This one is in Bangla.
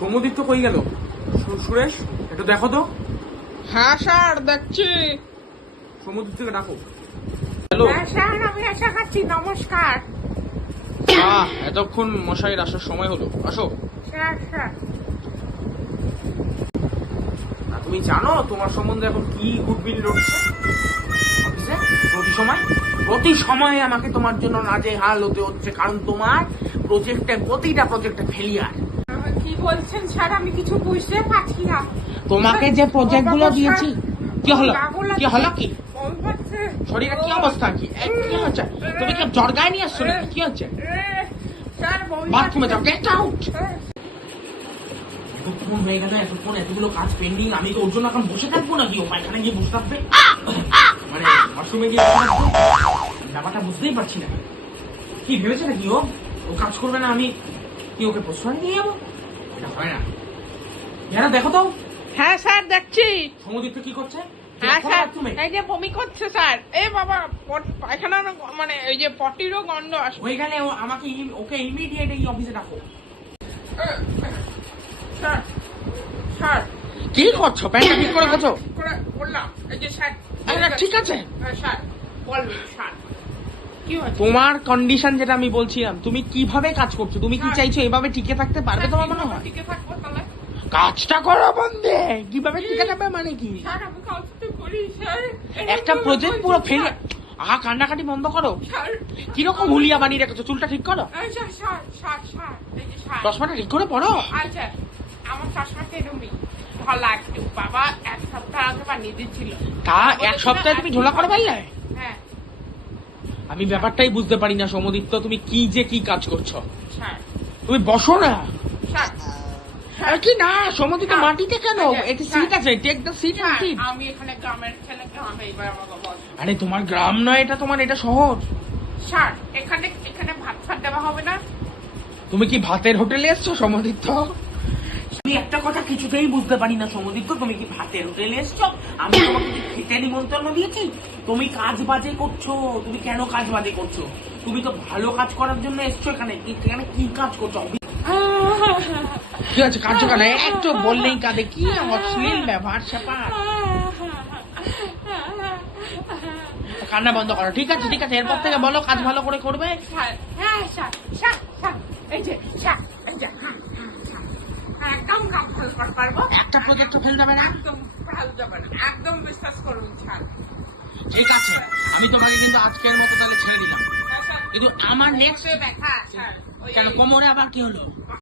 সৌম্যদীপ তো কই গেল? সুরেশ একটু দেখো তো। হ্যাঁ স্যার দেখছি। সৌম্যদীপ থেকে ডাকো। হ্যালো স্যার, আমি আশা খাচ্ছি। নমস্কার এতক্ষণ মশাইয়ের আসার সময় হলো, আসো। স্যার। স্যার, তুমি জানো তোমার সম্বন্ধে এখন কি গুডবিল রয়েছে অফিসে? প্রতি সময়ে আমাকে তোমার জন্য নাজেহাল হতে হচ্ছে, কারণ তোমার প্রতিটা প্রজেক্টে ফেলিয়ার। কি বলছেন স্যার? আমি কিছু বুঝতে পারছি না। তোমাকে যে প্রজেক্ট গুলো দিয়েছি, কি হলো? কি শরীরে কি অবস্থা? কি হচ্ছে? তুমি কি জ্বর গায়ে নিয়ে আসছো নাকি? কি হচ্ছে? বাথরুমে যাও, গেট আউট। এতক্ষণ হয়ে গেল, এতগুলো কাজ পেন্ডিং। আমি তো ওর জন্য এখন বসে থাকবো নাকি? ও পায়খানা গিয়ে বসে থাকবে, মানে ওয়াশরুমে গিয়ে বসে থাকবো? ব্যাপারটা বুঝতেই পারছি না। কি ভেবেছে নাকি ও কাজ করবে না? আমি কি ওকে প্রশ্রয় নিয়ে যাবো? এটা হয় না। দেখো তো। হ্যাঁ স্যার দেখছি। সমুদ্র কি করছে? হ্যাঁ স্যার, এই যে বমি করছে স্যার। এ বাবা, পায়খানা মানে এই যে পটিরও গন্ধ আসে। হয়ে গেলে ওকে ইমিডিয়েট এই অফিসে ডাকো। স্যার। স্যার, কি করছো? প্যান্টটা ঠিক করে করছো? বললাম এই যে স্যার। ঠিক আছে স্যার বলবেন স্যার, কি হয়েছে? তোমার কন্ডিশন যেটা আমি বলছিলাম, তুমি কিভাবে কাজ করছো? তুমি কি চাইছো এভাবে টিকে থাকতে পারবে? তোমার মনে হয় টিকে থাকবো তাহলে? কাজটা করো বন্ধে। কিভাবে টিকে থাকবে মানে কি? স্যার আমি কাজ তো করি স্যার। একটা প্রজেক্ট পুরো ফেলে কান্নাকাটি বন্ধ করো। স্যার কিরকম হুলিয়া বানিয়ে রেখেছো? চুলটা ঠিক করো, স্যার। স্যার স্যার স্যার, এই যে স্যার। চশমাটা ঠিক করে পড়ো। আচ্ছা, আমার চশমাটা এরকমই ভালো একটু। বাবা এক সপ্তাহ আগে বানিয়ে দিচ্ছিল। তা এক সপ্তাহে তুমি ঝোলা করে পারলে? হ্যাঁ আমি ব্যাপারটাই বুঝতে পারি না সমদিত্য, তুমি কি কাজ করছো? স্যার। তুমি বসো না। স্যার কি না সমদিত্য, মাটিতে কেন? এটা সিট আছে, টেক দ্য সিট। আমি এখানে গ্রামের ছেলে, গ্রামে এবার আমাকে বল। আরে তোমার গ্রাম নয়, এটা শহর। স্যার এখানে ভাত ফাত দেওয়া হবে না? তুমি কি ভাতের হোটেলে এসছো সমদিত্য? আমি একটা কথা কিছুতেই বুঝতে পারি না সমদিত্য, তুমি কি ভাতের হোটেলে এসছো? আমি তোমাকে কি খেতে নিমন্ত্রণ দিয়েছি? তুমি কাজ বাজে করছো। তুমি কেন কাজ বাজে করছো? তুমি তো ভালো কাজ করার জন্য এসছো এখানে। এখানে কি কাজ করছো? কি আছে কাজ কেন? একটু বললেই কাঁদে। কি অশ্লীল ব্যবহার স্যাপার। কান্না বন্ধ করো। ঠিক আছে এরপর থেকে বলো কাজ ভালো করে করবে। হ্যাঁ স্যার। স্যার স্যার, এই যে স্যার, এই যে একদম কাম ভালো করতে পারবো। একটা প্রজেক্ট ফেল যাবে না, একদম ভালো যাবে না, একদম বিশ্বাস করুন স্যার। ঠিক আছে, আমি তোমাকে কিন্তু আজকের মতো তাহলে ছেড়ে দিলাম, কিন্তু আমার নেক্সট দেখা স্যার। কেন কোমরে আবার কি হলো?